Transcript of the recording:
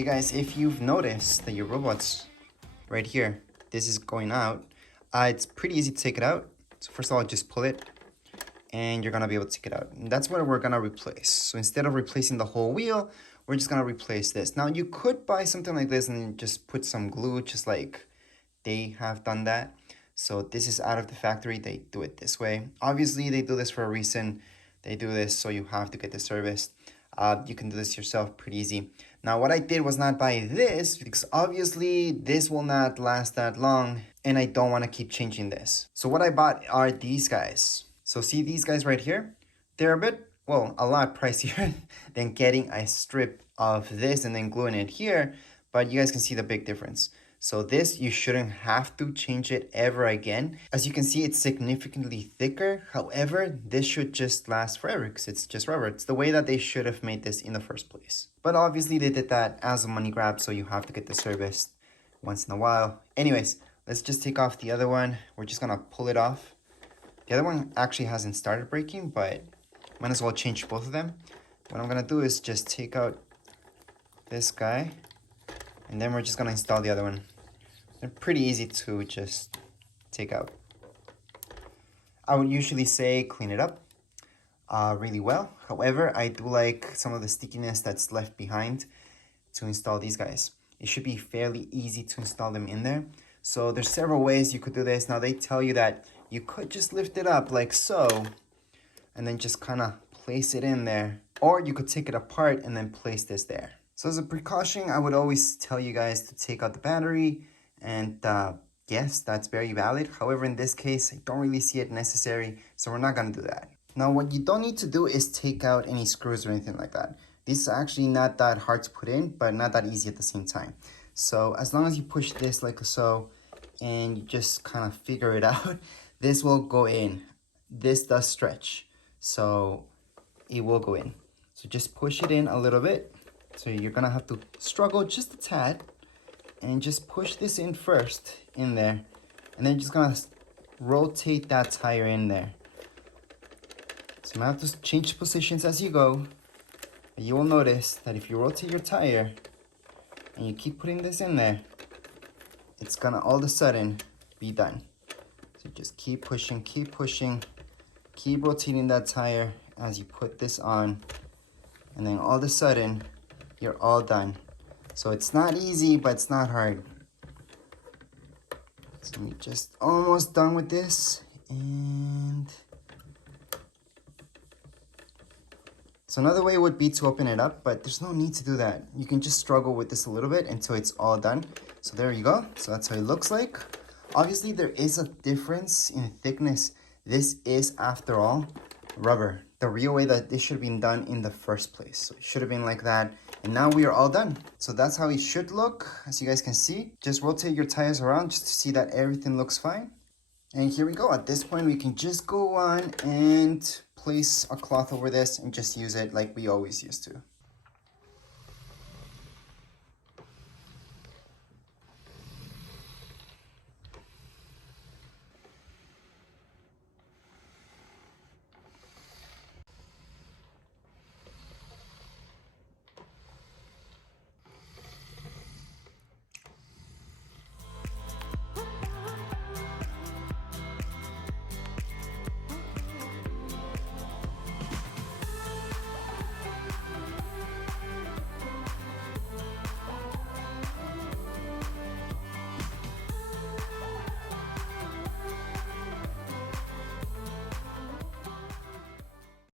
Hey guys, if you've noticed that your robot's right here, this is going out, it's pretty easy to take it out. So first of all, just pull it and you're gonna be able to take it out. And that's what we're gonna replace. So instead of replacing the whole wheel, we're just gonna replace this. Now you could buy something like this and just put some glue, just like they have done that. So this is out of the factory, they do it this way. Obviously they do this for a reason. They do this so you have to get this serviced. You can do this yourself pretty easy. Now what I did was not buy this because obviously this will not last that long and I don't want to keep changing this. So what I bought are these guys. So see these guys right here? They're a lot pricier than getting a strip of this and then gluing it here, but you guys can see the big difference. So this, you shouldn't have to change it ever again. As you can see, it's significantly thicker. However, this should just last forever because it's just rubber. It's the way that they should have made this in the first place. But obviously they did that as a money grab, so you have to get the service once in a while. Anyways, let's just take off the other one. We're just gonna pull it off. The other one actually hasn't started breaking, but might as well change both of them. What I'm gonna do is just take out this guy, and then we're just gonna install the other one. They're pretty easy to just take out. I would usually say clean it up really well. However, I do like some of the stickiness that's left behind to install these guys. It should be fairly easy to install them in there. So there's several ways you could do this. Now they tell you that you could just lift it up like so, and then just kind of place it in there. Or you could take it apart and then place this there. So as a precaution, I would always tell you guys to take out the battery. And yes, that's very valid. However, in this case, I don't really see it necessary, so we're not gonna do that. Now, what you don't need to do is take out any screws or anything like that. This is actually not that hard to put in, but not that easy at the same time. So as long as you push this like so, and you just kind of figure it out, this will go in. This does stretch, so it will go in. So just push it in a little bit. So you're gonna have to struggle just a tad, and just push this in first in there, and then just gonna rotate that tire in there. So you might have to change positions as you go, but you will notice that if you rotate your tire and you keep putting this in there, it's gonna all of a sudden be done. So just keep pushing, keep rotating that tire as you put this on, and then all of a sudden you're all done. So it's not easy, but it's not hard. So we're just almost done with this. And so another way would be to open it up, but there's no need to do that. You can just struggle with this a little bit until it's all done. So there you go. So that's how it looks like. Obviously, there is a difference in thickness. This is, after all, rubber. The real way that this should have been done in the first place. So it should have been like that. And now we are all done. So that's how it should look. As you guys can see, just rotate your tires around just to see that everything looks fine. And here we go. At this point, we can just go on and place a cloth over this and just use it like we always used to.